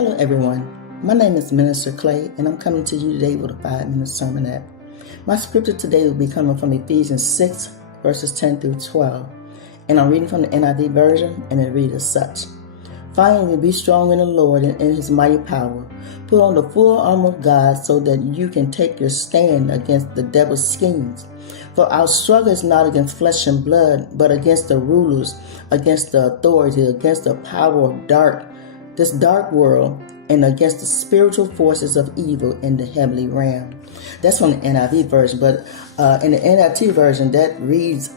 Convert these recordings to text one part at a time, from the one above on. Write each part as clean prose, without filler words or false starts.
Hello everyone, my name is Minister Clay and I'm coming to you today with a 5-minute sermonette. My scripture today will be coming from Ephesians 6 verses 10 through 12, and I'm reading from the NIV version, and it reads as such. Finally, be strong in the Lord and in his mighty power. Put on the full armor of God so that you can take your stand against the devil's schemes. For our struggle is not against flesh and blood, but against the rulers, against the authority, against the power of this dark world, and against the spiritual forces of evil in the heavenly realm. That's from the NIV version, but in the NLT version that reads,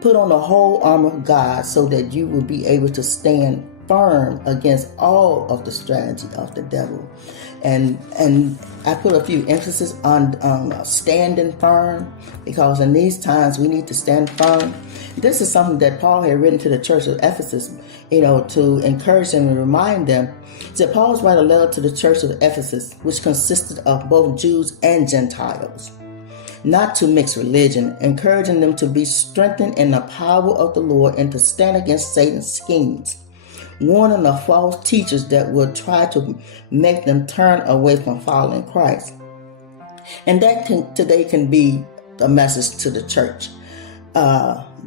put on the whole armor of God so that you will be able to stand firm against all of the strategy of the devil. And I put a few emphasis on standing firm, because in these times we need to stand firm. This is something that Paul had written to the church of Ephesus, to encourage them and remind them. So Paul's writing a letter to the church of Ephesus, which consisted of both Jews and Gentiles, not to mix religion, encouraging them to be strengthened in the power of the Lord and to stand against Satan's schemes, warning of false teachers that will try to make them turn away from following Christ. And that today can be a message to the church.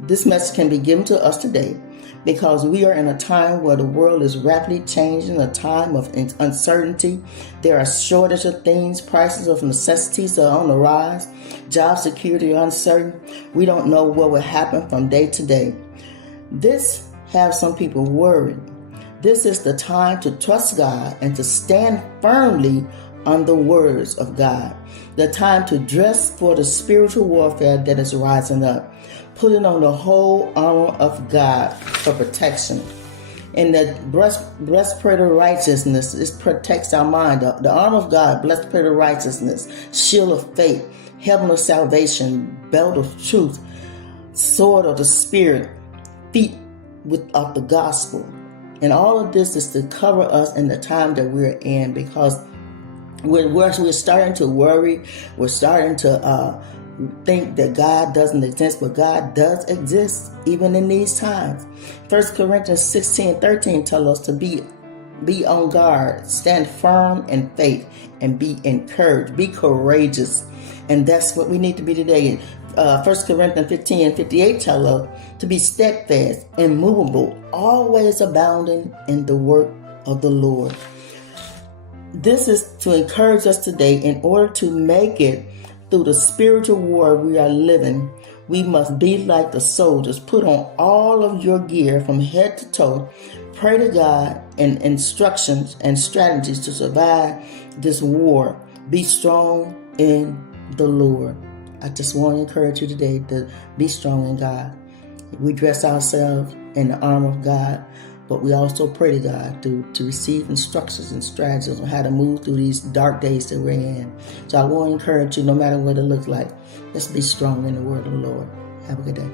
This message can be given to us today because we are in a time where the world is rapidly changing, a time of uncertainty. There are shortage of things, prices of necessities are on the rise, job security are uncertain. We don't know what will happen from day to day. This has some people worried. This is the time to trust God and to stand firmly on the words of God. The time to dress for the spiritual warfare that is rising up, putting on the whole armor of God for protection. And the breastplate of righteousness, it protects our mind. The armor of God, breastplate of righteousness, shield of faith, helmet of salvation, belt of truth, sword of the Spirit, feet of the gospel. And all of this is to cover us in the time that we're in, because we're starting to worry. We're starting to think that God doesn't exist, but God does exist even in these times. 1 Corinthians 16:13 tells us to be on guard, stand firm in faith, and be encouraged, be courageous. And that's what we need to be today. 1 Corinthians 15:58 tells us to be steadfast, immovable, always abounding in the work of the Lord. This is to encourage us today. In order to make it through the spiritual war we are living, we must be like the soldiers. Put on all of your gear from head to toe. Pray to God and instructions and strategies to survive this war. Be strong in the Lord. I just want to encourage you today to be strong in God. We dress ourselves in the armor of God, but we also pray to God to receive instructions and strategies on how to move through these dark days that we're in. So I want to encourage you, no matter what it looks like, let's be strong in the word of the Lord. Have a good day.